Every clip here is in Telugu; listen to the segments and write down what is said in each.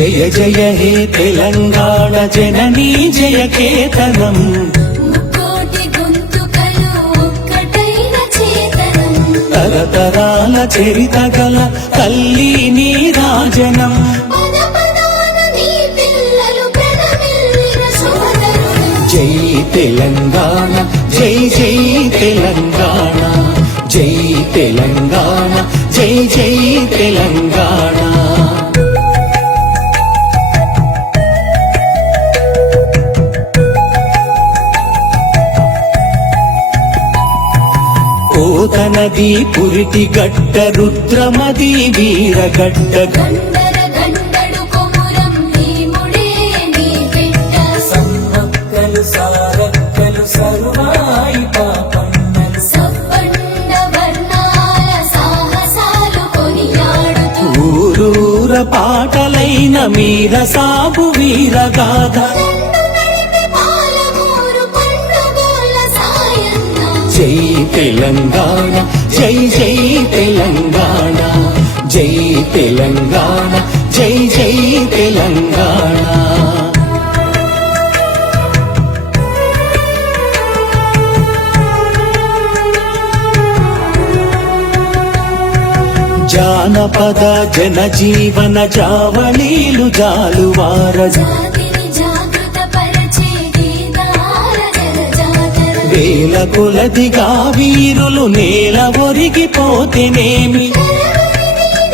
జయ జయ హే తెలంగాణ జననీ జయ కేతనం ముక్కోటి గొంతుకలు ఒక్కటైన చేతనం తరతరాల చరిత గల తల్లి నీ రాజనం పద పదాన నీ పిల్లలు ప్రణమిల్లిన సోదరులు జై తెలంగాణ జై జై తెలంగాణ జై తెలంగాణ జై జై తెలంగాణ కోతనది పురిటి గడ్డ రుద్రమది వీరగడ్డ గండర గండడు కొమురం భీముడే నీ బిడ్డ సమ్మక్కలు సారక్కలు సర్వాయి పాపన్నలు సబ్బండ వర్ణాల సాహసాలు కొనియాడుతూ ఊరూర పాటలైన మీర సాగు వీరగాథ పాలమూరు పండుగల సాయన్న జై తెలంగాణ జై జై తెలంగాణ జై తెలంగాణ జై జై తెలంగాణ జానపద జనజీవన జావళీలు జాలువార జాతిని జాగృత పరిచే గీతాల జనజాతర వేల కొలదిగా వీరులు నేల ఒరిగిపోతేనేమి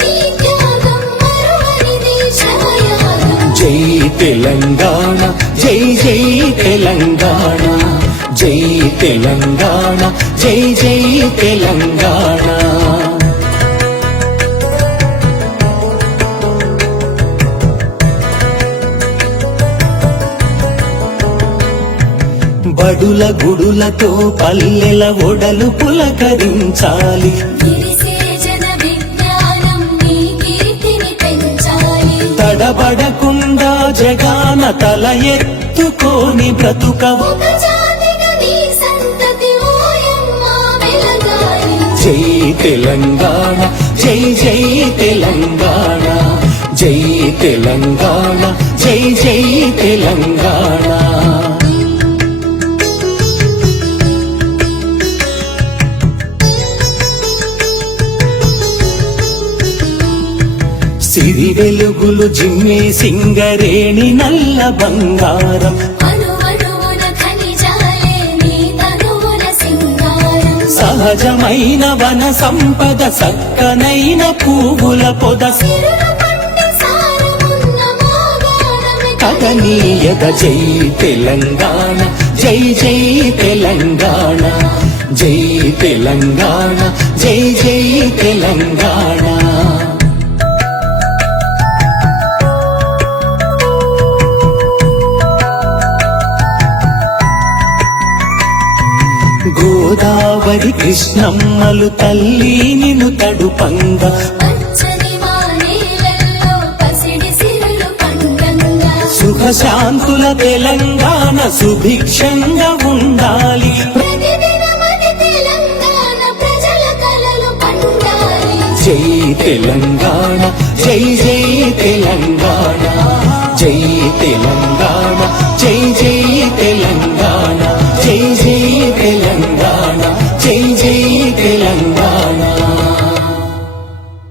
నీ త్యాగం మరువనిది క్షమయాగం జై తెలంగాణ జై జై తెలంగాణ జై తెలంగాణ జై జై తెలంగాణ బడుల గుడులతో పల్లెల ఒడలు పులకరించాలి విరిసే జన విజ్ఞానం నీ కీర్తిని పెంచాలి తడబడకుండా జగాన తల ఎత్తుకోని బ్రతుకవు ఒక జాతిగా నీ సంతతి ఓయమ్మ వెలగాలి జై తెలంగాణ జై జై తెలంగాణ జై తెలంగాణ జై జై తెలంగాణ సిరి వెలుగులు జిమ్మే సింగరేణి నల్ల బంగారం అణువణువున ఖనిజాలే నీ తనువున సింగారం సహజమైన వన సంపద సక్కనైన పువ్వుల పొద సిరుల పంట సారమున్న మోగానమే కథనీయత జై తెలంగాణ జై జై తెలంగాణ జై తెలంగాణ జై జై తెలంగాణ గోదావరి కృష్ణమ్మలు తల్లి నిన్ను తడుపంగా పచ్చని మానేలల్లో పసిడి సిరులు పండంగా సుఖశాంతుల తెలంగాణ సుభిక్షంగా ఉండాలి ప్రతిదినమది తెలంగాణ ప్రజల కలలు పండాలి జై తెలంగాణ జై జై తెలంగాణ జై తెలంగాణ